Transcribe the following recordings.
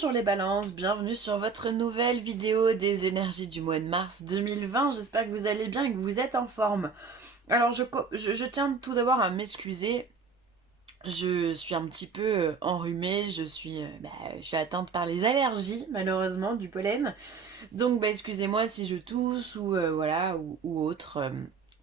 Bonjour les balances, bienvenue sur votre nouvelle vidéo des énergies du mois de mars 2020. J'espère que vous allez bien et que vous êtes en forme. Alors je tiens tout d'abord à m'excuser. Je suis un petit peu enrhumée, je suis atteinte par les allergies malheureusement du pollen. Donc excusez-moi si je tousse ou voilà ou autre.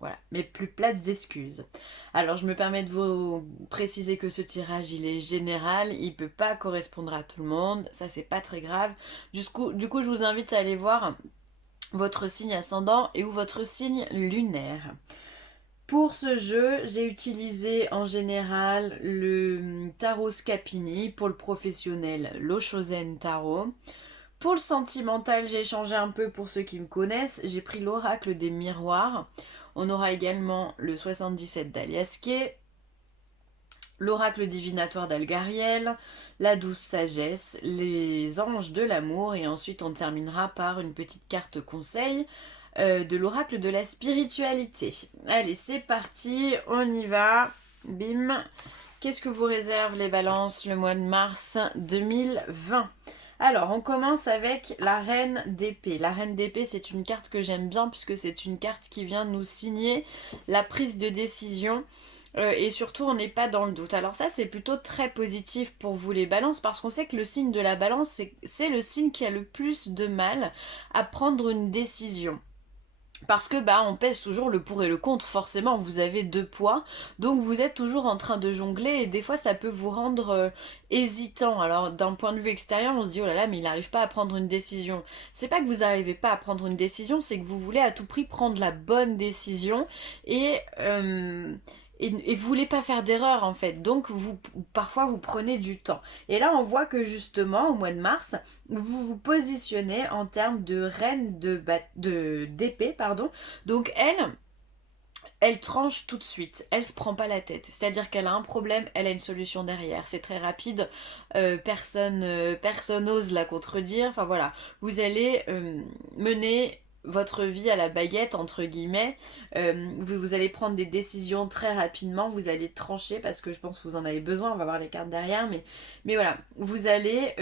Voilà, mes plus plates excuses. Alors je me permets de vous préciser que ce tirage il est général, il peut pas correspondre à tout le monde, ça c'est pas très grave. Du coup je vous invite à aller voir votre signe ascendant et ou votre signe lunaire. Pour ce jeu, j'ai utilisé en général le tarot Scapini, pour le professionnel l'Oshozen Tarot. Pour le sentimental, j'ai changé un peu pour ceux qui me connaissent. J'ai pris l'oracle des miroirs. On aura également le 77 d'Aliasquet, l'oracle divinatoire d'Algariel, la douce sagesse, les anges de l'amour et ensuite on terminera par une petite carte conseil de l'oracle de la spiritualité. Allez, c'est parti, on y va. Bim. Qu'est-ce que vous réserve les balances le mois de mars 2020? Alors, on commence avec la reine d'épée. La reine d'épée, c'est une carte que j'aime bien puisque c'est une carte qui vient nous signer la prise de décision. Et surtout, on n'est pas dans le doute. Alors ça, c'est plutôt très positif pour vous les balances parce qu'on sait que le signe de la balance, c'est le signe qui a le plus de mal à prendre une décision. Parce que on pèse toujours le pour et le contre, forcément vous avez deux poids, donc vous êtes toujours en train de jongler et des fois ça peut vous rendre hésitant. Alors d'un point de vue extérieur on se dit oh là là mais il n'arrive pas à prendre une décision. C'est pas que vous n'arrivez pas à prendre une décision, c'est que vous voulez à tout prix prendre la bonne décision et vous voulez pas faire d'erreur en fait, donc parfois vous prenez du temps. Et là on voit que justement au mois de mars, vous vous positionnez en termes de reine d'épée, pardon. Donc elle tranche tout de suite, elle se prend pas la tête. C'est-à-dire qu'elle a un problème, elle a une solution derrière. C'est très rapide, personne n'ose la contredire. Enfin voilà, vous allez mener votre vie à la baguette entre guillemets. Vous allez prendre des décisions très rapidement, vous allez trancher parce que je pense que vous en avez besoin. On va voir les cartes derrière, mais voilà, vous allez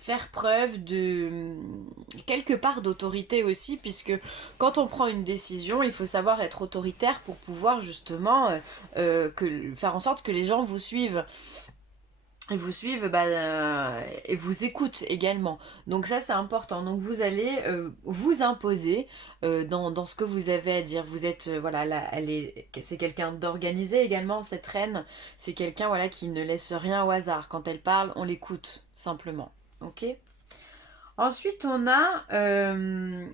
faire preuve de quelque part d'autorité aussi, puisque quand on prend une décision, il faut savoir être autoritaire pour pouvoir justement faire en sorte que les gens vous suivent. Et vous suivent et vous écoutent également. Donc ça c'est important. Donc vous allez vous imposer dans ce que vous avez à dire. Vous êtes voilà là, c'est quelqu'un d'organisé également cette reine. C'est quelqu'un voilà qui ne laisse rien au hasard. Quand elle parle, on l'écoute simplement. Ok. Ensuite, on a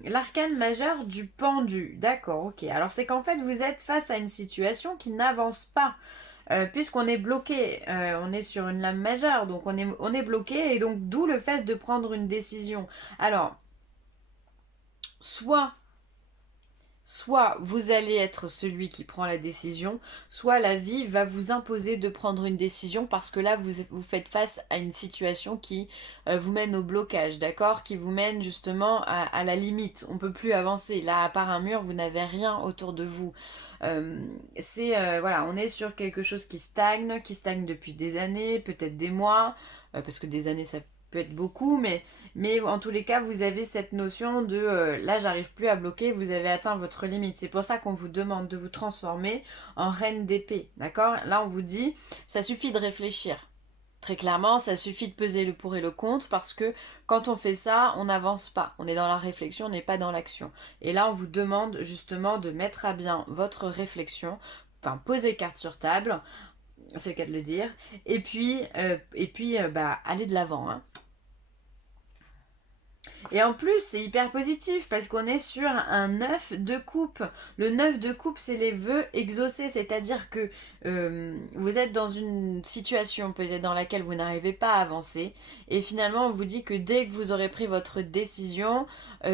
l'arcane majeur du pendu. D'accord, ok. Alors, c'est qu'en fait, vous êtes face à une situation qui n'avance pas. Puisqu'on est bloqué, on est sur une lame majeure, donc on est bloqué, et donc d'où le fait de prendre une décision. Alors, soit vous allez être celui qui prend la décision, soit la vie va vous imposer de prendre une décision parce que là vous faites face à une situation qui vous mène au blocage, d'accord? Qui vous mène justement à la limite. On ne peut plus avancer. Là, à part un mur, vous n'avez rien autour de vous. Voilà, on est sur quelque chose qui stagne depuis des années, peut-être des mois, parce que des années ça peut être beaucoup, mais en tous les cas, vous avez cette notion de là, j'arrive plus à bloquer, vous avez atteint votre limite. C'est pour ça qu'on vous demande de vous transformer en reine d'épée, d'accord? Là, on vous dit, ça suffit de réfléchir. Très clairement, ça suffit de peser le pour et le contre parce que quand on fait ça, on n'avance pas. On est dans la réflexion, on n'est pas dans l'action. Et là, on vous demande justement de mettre à bien votre réflexion, enfin poser carte sur table, c'est le cas de le dire, et puis aller de l'avant, hein. Et en plus, c'est hyper positif parce qu'on est sur un 9 de coupe. Le 9 de coupe, c'est les vœux exaucés, c'est-à-dire que vous êtes dans une situation peut-être dans laquelle vous n'arrivez pas à avancer. Et finalement, on vous dit que dès que vous aurez pris votre décision,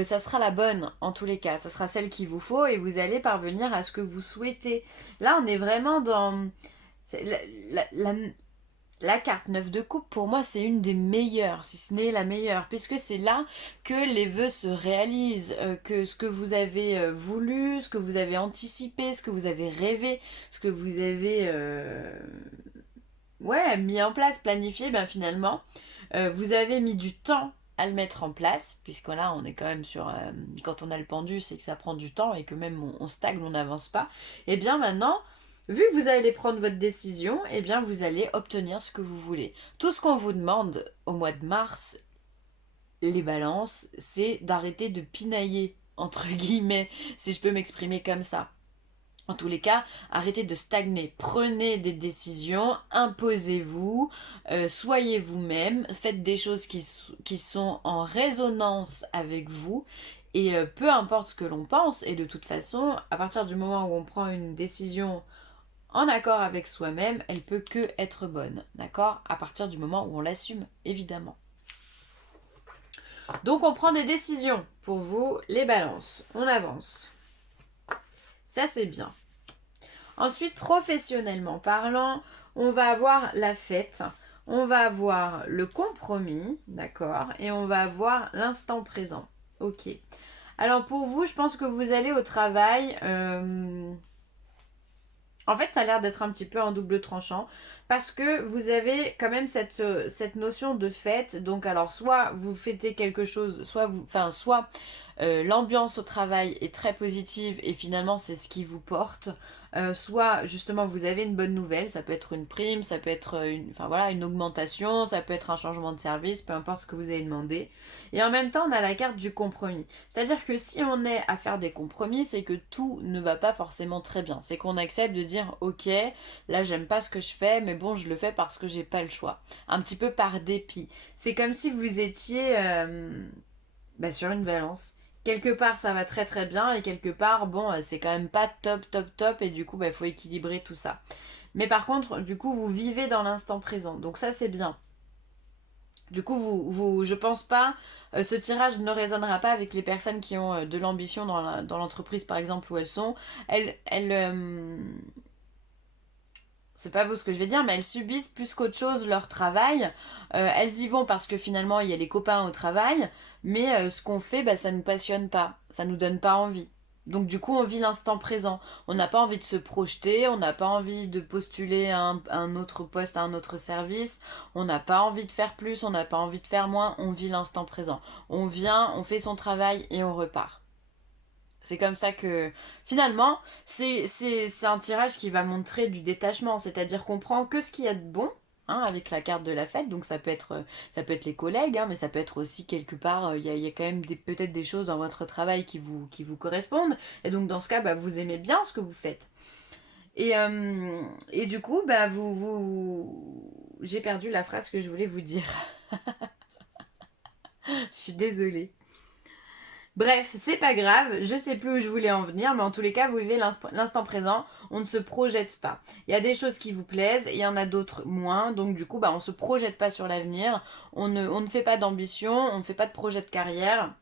ça sera la bonne en tous les cas. Ça sera celle qu'il vous faut et vous allez parvenir à ce que vous souhaitez. Là, on est vraiment dans... La carte 9 de coupe, pour moi, c'est une des meilleures, si ce n'est la meilleure, puisque c'est là que les vœux se réalisent, que ce que vous avez voulu, ce que vous avez anticipé, ce que vous avez rêvé, ce que vous avez mis en place, planifié, finalement, vous avez mis du temps à le mettre en place, puisque là on est quand même sur... quand on a le pendu, c'est que ça prend du temps et que même on stagne, on n'avance pas. Et bien maintenant, vu que vous allez prendre votre décision, et bien vous allez obtenir ce que vous voulez. Tout ce qu'on vous demande au mois de mars, les balances, c'est d'arrêter de pinailler, entre guillemets, si je peux m'exprimer comme ça. En tous les cas, arrêtez de stagner, prenez des décisions, imposez-vous, soyez vous-même, faites des choses qui sont en résonance avec vous, et peu importe ce que l'on pense, et de toute façon, à partir du moment où on prend une décision en accord avec soi-même, elle peut que être bonne, d'accord? À partir du moment où on l'assume, évidemment. Donc on prend des décisions pour vous, les balances. On avance. Ça c'est bien. Ensuite, professionnellement parlant, on va avoir la fête, on va avoir le compromis, d'accord? Et on va avoir l'instant présent. Ok. Alors pour vous, je pense que vous allez au travail... En fait, ça a l'air d'être un petit peu en double tranchant parce que vous avez quand même cette notion de fête. Donc alors, soit vous fêtez quelque chose, soit l'ambiance au travail est très positive et finalement c'est ce qui vous porte. Soit justement vous avez une bonne nouvelle, ça peut être une prime, ça peut être une augmentation, ça peut être un changement de service, peu importe ce que vous avez demandé. Et en même temps on a la carte du compromis. C'est-à-dire que si on est à faire des compromis, c'est que tout ne va pas forcément très bien. C'est qu'on accepte de dire ok, là j'aime pas ce que je fais, mais bon je le fais parce que j'ai pas le choix. Un petit peu par dépit. C'est comme si vous étiez sur une balance. Quelque part ça va très très bien et quelque part bon c'est quand même pas top et du coup il faut équilibrer tout ça. Mais par contre du coup vous vivez dans l'instant présent donc ça c'est bien. Du coup je pense pas, ce tirage ne résonnera pas avec les personnes qui ont de l'ambition dans l'entreprise par exemple où elles sont. C'est pas beau ce que je vais dire, mais elles subissent plus qu'autre chose leur travail. Elles y vont parce que finalement il y a les copains au travail, mais ce qu'on fait, ça nous passionne pas, ça nous donne pas envie. Donc du coup on vit l'instant présent. On n'a pas envie de se projeter, on n'a pas envie de postuler à un autre poste, à un autre service, on n'a pas envie de faire plus, on n'a pas envie de faire moins, on vit l'instant présent. On vient, on fait son travail et on repart. C'est comme ça que finalement, c'est un tirage qui va montrer du détachement, c'est-à-dire qu'on prend que ce qu'il y a de bon, hein, avec la carte de la fête, donc ça peut être les collègues, hein, mais ça peut être aussi quelque part, il y a quand même peut-être des choses dans votre travail qui vous correspondent, et donc dans ce cas, vous aimez bien ce que vous faites. Et du coup, j'ai perdu la phrase que je voulais vous dire. Je suis désolée. Bref, c'est pas grave, je sais plus où je voulais en venir, mais en tous les cas, vous vivez l'instant présent, on ne se projette pas. Il y a des choses qui vous plaisent, il y en a d'autres moins, donc du coup, on se projette pas sur l'avenir, on ne fait pas d'ambition, on ne fait pas de projet de carrière.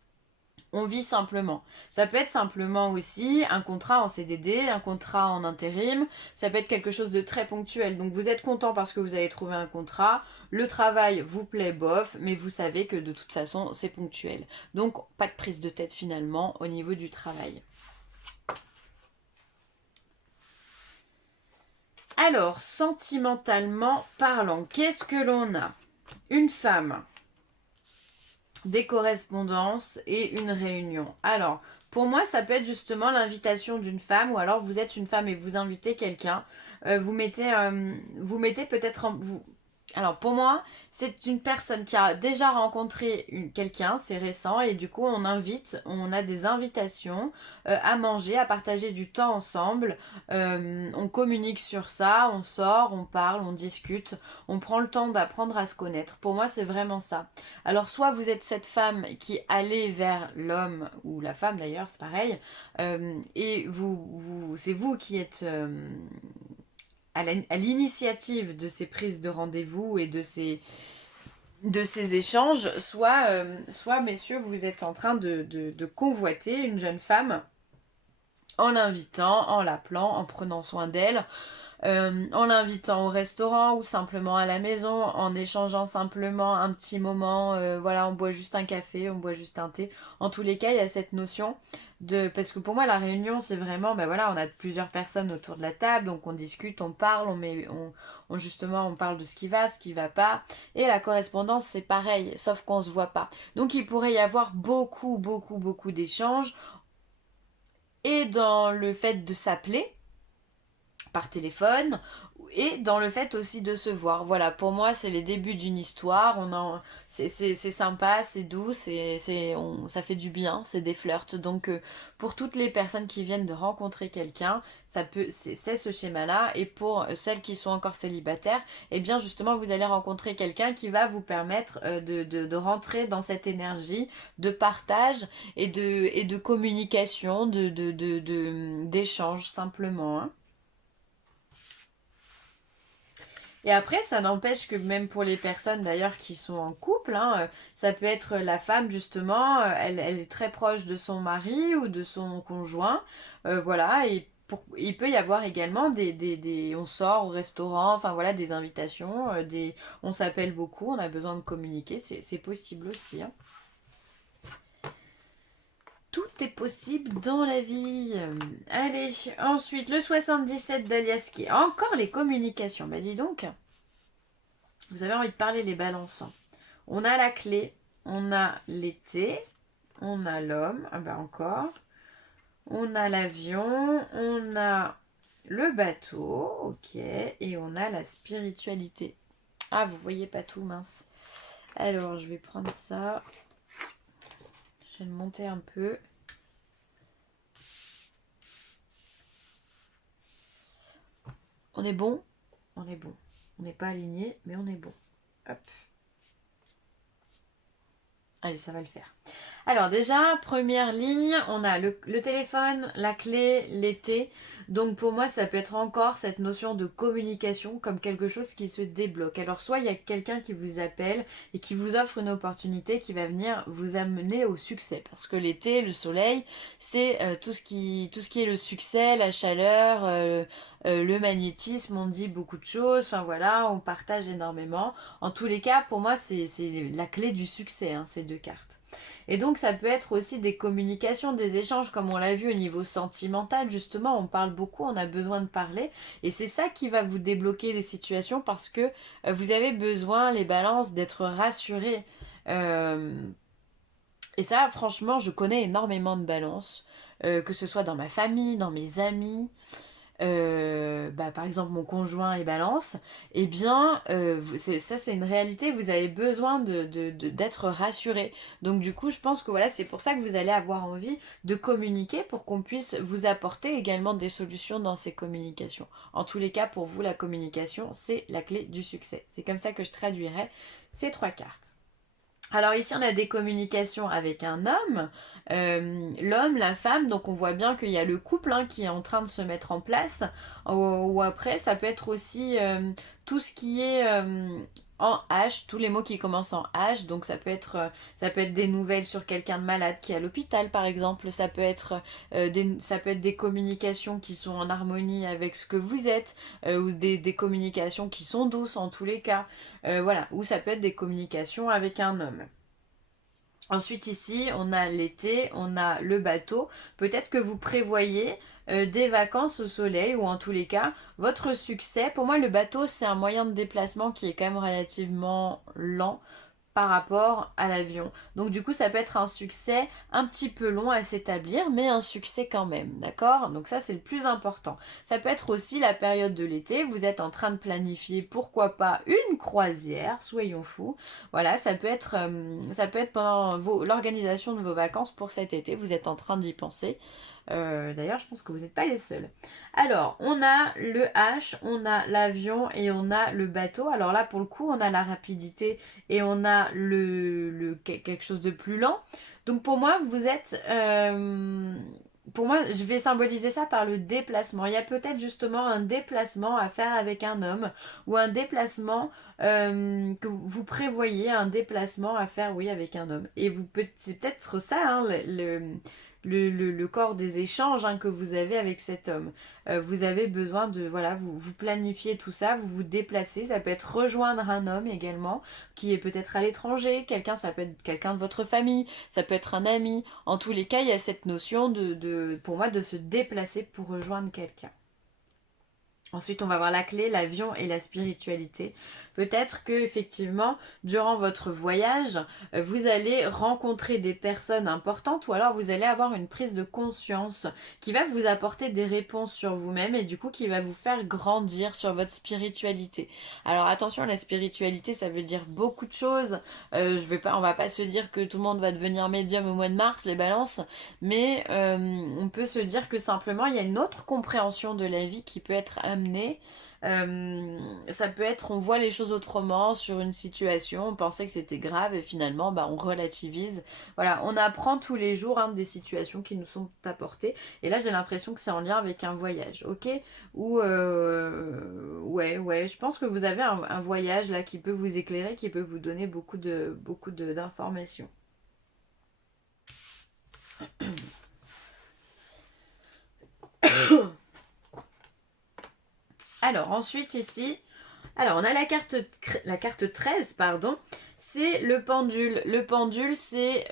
On vit simplement. Ça peut être simplement aussi un contrat en CDD, un contrat en intérim. Ça peut être quelque chose de très ponctuel. Donc vous êtes content parce que vous avez trouvé un contrat. Le travail vous plaît bof, mais vous savez que de toute façon c'est ponctuel. Donc pas de prise de tête finalement au niveau du travail. Alors, sentimentalement parlant, qu'est-ce que l'on a? Une femme, des correspondances et une réunion. Alors, pour moi, ça peut être justement l'invitation d'une femme, ou alors vous êtes une femme et vous invitez quelqu'un. Vous mettez peut-être alors pour moi, c'est une personne qui a déjà rencontré quelqu'un, c'est récent, et du coup on a des invitations à manger, à partager du temps ensemble. On communique sur ça, on sort, on parle, on discute, on prend le temps d'apprendre à se connaître. Pour moi, c'est vraiment ça. Alors soit vous êtes cette femme qui allait vers l'homme, ou la femme d'ailleurs, c'est pareil, et c'est vous qui êtes... à l'initiative de ces prises de rendez-vous et de ces échanges, soit messieurs, vous êtes en train de convoiter une jeune femme en l'invitant, en l'appelant, en prenant soin d'elle. en l'invitant au restaurant ou simplement à la maison, en échangeant simplement un petit moment, voilà, on boit juste un café, on boit juste un thé. En tous les cas, il y a cette notion de... Parce que pour moi, la réunion, c'est vraiment, ben voilà, on a plusieurs personnes autour de la table, donc on discute, on parle, justement, on parle de ce qui va pas. Et la correspondance, c'est pareil, sauf qu'on se voit pas. Donc il pourrait y avoir beaucoup, beaucoup, beaucoup d'échanges. Et dans le fait de s'appeler, par téléphone et dans le fait aussi de se voir. Voilà, pour moi, c'est les débuts d'une histoire. C'est sympa, c'est doux, ça fait du bien, c'est des flirts. Donc, pour toutes les personnes qui viennent de rencontrer quelqu'un, c'est ce schéma-là. Et pour celles qui sont encore célibataires, eh bien, justement, vous allez rencontrer quelqu'un qui va vous permettre de rentrer dans cette énergie de partage et de communication, d'échange simplement, hein. Et après, ça n'empêche que même pour les personnes d'ailleurs qui sont en couple, hein, ça peut être la femme justement, elle est très proche de son mari ou de son conjoint, voilà, et il peut y avoir également on sort au restaurant, enfin voilà, des invitations, on s'appelle beaucoup, on a besoin de communiquer, c'est possible aussi, hein. Tout est possible dans la vie. Allez, ensuite, le 77 d'Aliaski. Encore les communications. Bah dis donc, vous avez envie de parler les balançants. On a la clé, on a l'été, on a l'homme, ah bah encore. On a l'avion, on a le bateau, ok. Et on a la spiritualité. Ah, vous voyez pas tout, mince. Alors, je vais prendre ça. Je vais le monter un peu. On est bon? On est bon. On n'est pas aligné, mais on est bon. Hop. Allez, ça va le faire. Alors déjà, première ligne, on a le téléphone, la clé, l'été. Donc pour moi, ça peut être encore cette notion de communication comme quelque chose qui se débloque. Alors soit il y a quelqu'un qui vous appelle et qui vous offre une opportunité qui va venir vous amener au succès. Parce que l'été, le soleil, c'est tout ce qui est le succès, la chaleur, le magnétisme, on dit beaucoup de choses. Enfin voilà, on partage énormément. En tous les cas, pour moi, c'est la clé du succès, hein, ces deux cartes. Et donc ça peut être aussi des communications, des échanges, comme on l'a vu au niveau sentimental, justement, on parle beaucoup, on a besoin de parler, et c'est ça qui va vous débloquer les situations parce que vous avez besoin, les balances, d'être rassurés. Euh, et ça, franchement, je connais énormément de balances, que ce soit dans ma famille, dans mes amis. Par exemple mon conjoint est balance, eh bien ça c'est une réalité, vous avez besoin d'être rassuré. Donc du coup je pense que voilà, c'est pour ça que vous allez avoir envie de communiquer pour qu'on puisse vous apporter également des solutions dans ces communications. En tous les cas, pour vous, la communication, c'est la clé du succès. C'est comme ça que je traduirais ces trois cartes. Alors ici on a des communications avec un homme, l'homme, la femme, donc on voit bien qu'il y a le couple, hein, qui est en train de se mettre en place, ou après ça peut être aussi tout ce qui est en H, tous les mots qui commencent en H, donc ça peut être des nouvelles sur quelqu'un de malade qui est à l'hôpital par exemple, ça peut être des communications qui sont en harmonie avec ce que vous êtes, ou des communications qui sont douces en tous les cas. Voilà, ou ça peut être des communications avec un homme. Ensuite ici, on a l'été, on a le bateau. Peut-être que vous prévoyez des vacances au soleil ou en tous les cas, votre succès. Pour moi, le bateau, c'est un moyen de déplacement qui est quand même relativement lent par rapport à l'avion. Donc du coup, ça peut être un succès un petit peu long à s'établir, mais un succès quand même, d'accord? Donc ça, c'est le plus important. Ça peut être aussi la période de l'été, vous êtes en train de planifier, pourquoi pas, une croisière, soyons fous. Voilà, ça peut être pendant l'organisation de vos vacances pour cet été, vous êtes en train d'y penser. D'ailleurs, je pense que vous n'êtes pas les seuls. Alors, on a le H, on a l'avion et on a le bateau. Alors là, pour le coup, on a la rapidité et on a quelque chose de plus lent. Donc pour moi, vous êtes... pour moi, je vais symboliser ça par le déplacement. Il y a peut-être justement un déplacement à faire avec un homme ou un déplacement que vous prévoyez, un déplacement à faire, oui, avec un homme. Et c'est peut-être ça, hein, le corps des échanges hein, que vous avez avec cet homme. Vous avez besoin de, voilà, vous planifiez tout ça, vous vous déplacez. Ça peut être rejoindre un homme également, qui est peut-être à l'étranger, quelqu'un, ça peut être quelqu'un de votre famille, ça peut être un ami. En tous les cas, il y a cette notion pour moi, de se déplacer pour rejoindre quelqu'un. Ensuite, on va voir la clé, l'avion et la spiritualité. Peut-être que effectivement, durant votre voyage, vous allez rencontrer des personnes importantes ou alors vous allez avoir une prise de conscience qui va vous apporter des réponses sur vous-même et du coup qui va vous faire grandir sur votre spiritualité. Alors attention, la spiritualité, ça veut dire beaucoup de choses. On va pas se dire que tout le monde va devenir médium au mois de mars, les balances, mais on peut se dire que simplement il y a une autre compréhension de la vie qui peut être amenée. Ça peut être, on voit les choses autrement sur une situation, on pensait que c'était grave et finalement bah, on relativise. Voilà, on apprend tous les jours hein, des situations qui nous sont apportées. Et là j'ai l'impression que c'est en lien avec un voyage, ok? Ou ouais, je pense que vous avez un voyage là qui peut vous éclairer, qui peut vous donner beaucoup d'informations. Alors ensuite ici, alors on a la carte 13, pardon, c'est le pendule. Le pendule c'est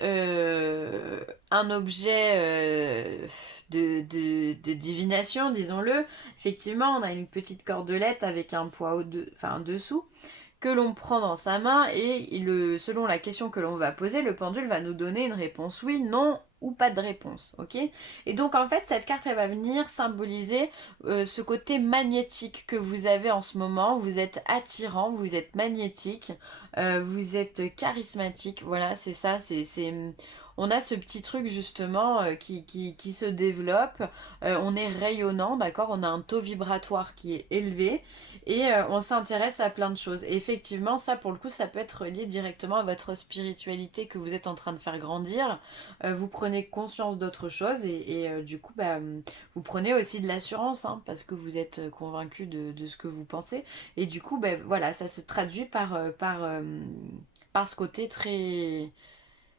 un objet de divination, disons-le. Effectivement, on a une petite cordelette avec un poids enfin, dessous que l'on prend dans sa main et selon la question que l'on va poser, le pendule va nous donner une réponse oui, non ou pas de réponse, ok? Et donc en fait cette carte elle va venir symboliser ce côté magnétique que vous avez en ce moment. Vous êtes attirant, vous êtes magnétique, vous êtes charismatique, voilà c'est ça, on a ce petit truc justement qui se développe, on est rayonnant, d'accord, on a un taux vibratoire qui est élevé et on s'intéresse à plein de choses. Et effectivement, ça pour le coup, ça peut être lié directement à votre spiritualité que vous êtes en train de faire grandir. Vous prenez conscience d'autre chose et du coup, bah, vous prenez aussi de l'assurance hein, parce que vous êtes convaincu de ce que vous pensez. Et du coup, bah, voilà, ça se traduit par ce côté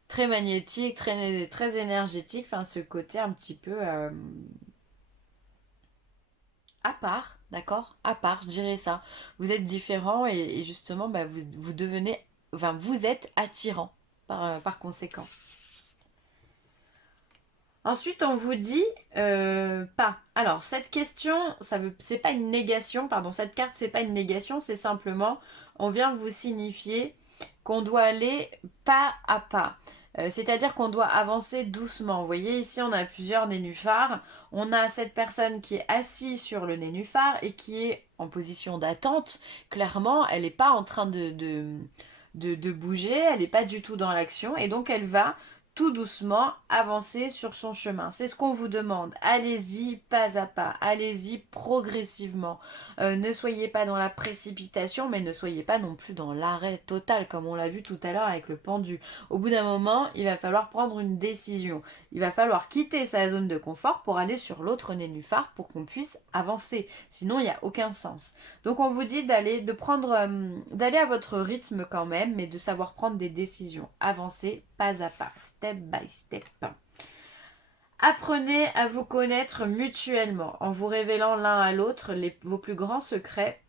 très magnétique, très énergétique, enfin ce côté un petit peu à part, d'accord? À part, je dirais ça. Vous êtes différent et justement, bah, vous devenez, enfin, vous êtes attirant par conséquent. Ensuite, on vous dit pas. Alors, cette question, c'est pas une négation, pardon, cette carte, c'est pas une négation, c'est simplement, on vient vous signifier qu'on doit aller pas à pas. C'est-à-dire qu'on doit avancer doucement. Vous voyez, ici, on a plusieurs nénuphars. On a cette personne qui est assise sur le nénuphar et qui est en position d'attente. Clairement, elle n'est pas en train de bouger, elle n'est pas du tout dans l'action et donc elle va tout doucement avancer sur son chemin. C'est ce qu'on vous demande. Allez-y pas à pas, allez-y progressivement. Ne soyez pas dans la précipitation, mais ne soyez pas non plus dans l'arrêt total, comme on l'a vu tout à l'heure avec le pendu. Au bout d'un moment, il va falloir prendre une décision. Il va falloir quitter sa zone de confort pour aller sur l'autre nénuphar pour qu'on puisse avancer. Sinon, il n'y a aucun sens. Donc on vous dit d'aller à votre rythme quand même, mais de savoir prendre des décisions. Avancer pas à pas, step by step. Apprenez à vous connaître mutuellement en vous révélant l'un à l'autre vos plus grands secrets.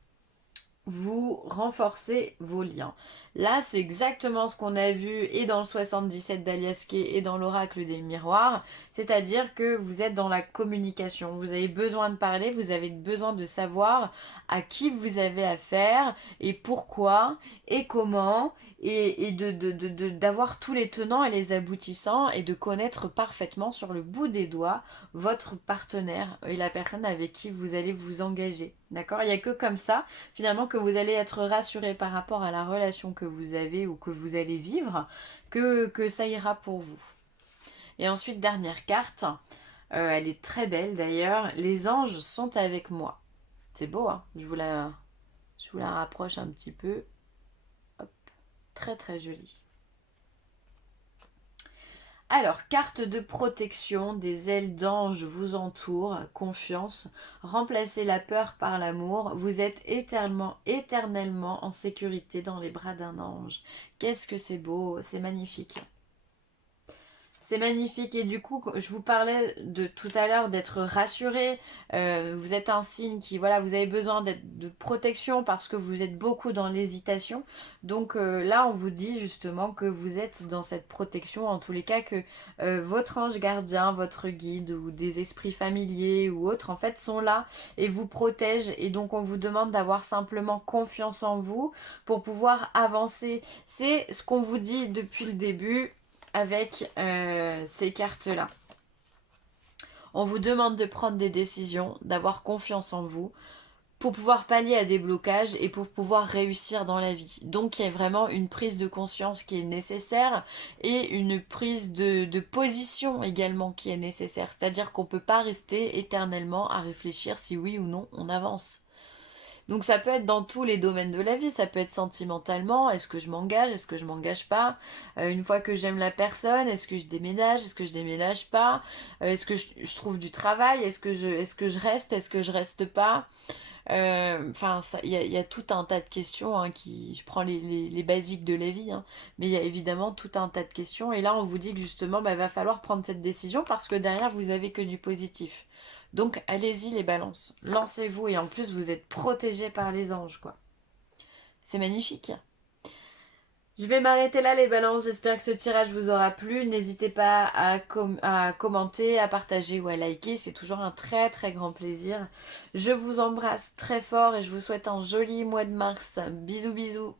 Vous renforcez vos liens. Là, c'est exactement ce qu'on a vu et dans le 77 d'Aliaské et dans l'oracle des miroirs, c'est-à-dire que vous êtes dans la communication. Vous avez besoin de parler, vous avez besoin de savoir à qui vous avez affaire et pourquoi et comment et d'avoir tous les tenants et les aboutissants et de connaître parfaitement sur le bout des doigts votre partenaire et la personne avec qui vous allez vous engager. D'accord? Il n'y a que comme ça, finalement, que vous allez être rassuré par rapport à la relation que vous avez ou que vous allez vivre, que ça ira pour vous. Et ensuite, dernière carte, elle est très belle d'ailleurs, les anges sont avec moi. C'est beau, hein? Je vous la rapproche un petit peu. Hop. Très très jolie. Alors, carte de protection, des ailes d'ange vous entourent, confiance, remplacez la peur par l'amour, vous êtes éternellement en sécurité dans les bras d'un ange. Qu'est-ce que c'est beau, c'est magnifique. C'est magnifique. Et du coup, je vous parlais de tout à l'heure d'être rassuré. Vous êtes un signe qui, voilà, vous avez besoin de protection parce que vous êtes beaucoup dans l'hésitation. Donc là, on vous dit justement que vous êtes dans cette protection. En tous les cas, que votre ange gardien, votre guide ou des esprits familiers ou autres, en fait, sont là et vous protègent. Et donc, on vous demande d'avoir simplement confiance en vous pour pouvoir avancer. C'est ce qu'on vous dit depuis le début avec ces cartes-là. On vous demande de prendre des décisions, d'avoir confiance en vous pour pouvoir pallier à des blocages et pour pouvoir réussir dans la vie. Donc il y a vraiment une prise de conscience qui est nécessaire et une prise de position également qui est nécessaire. C'est-à-dire qu'on ne peut pas rester éternellement à réfléchir si oui ou non on avance. Donc ça peut être dans tous les domaines de la vie, ça peut être sentimentalement, est-ce que je m'engage, est-ce que je m'engage pas. Une fois que j'aime la personne, est-ce que je déménage, est-ce que je déménage pas. Est-ce que je trouve du travail, est-ce que je reste, est-ce que je reste pas. Enfin, y a tout un tas de questions hein, je prends les basiques de la vie, hein, mais il y a évidemment tout un tas de questions. Et là, on vous dit que justement, bah, va falloir prendre cette décision parce que derrière, vous avez que du positif. Donc, allez-y les balances, lancez-vous et en plus, vous êtes protégés par les anges, quoi. C'est magnifique. Je vais m'arrêter là les balances, j'espère que ce tirage vous aura plu. N'hésitez pas à commenter, à partager ou à liker, c'est toujours un très très grand plaisir. Je vous embrasse très fort et je vous souhaite un joli mois de mars. Bisous bisous.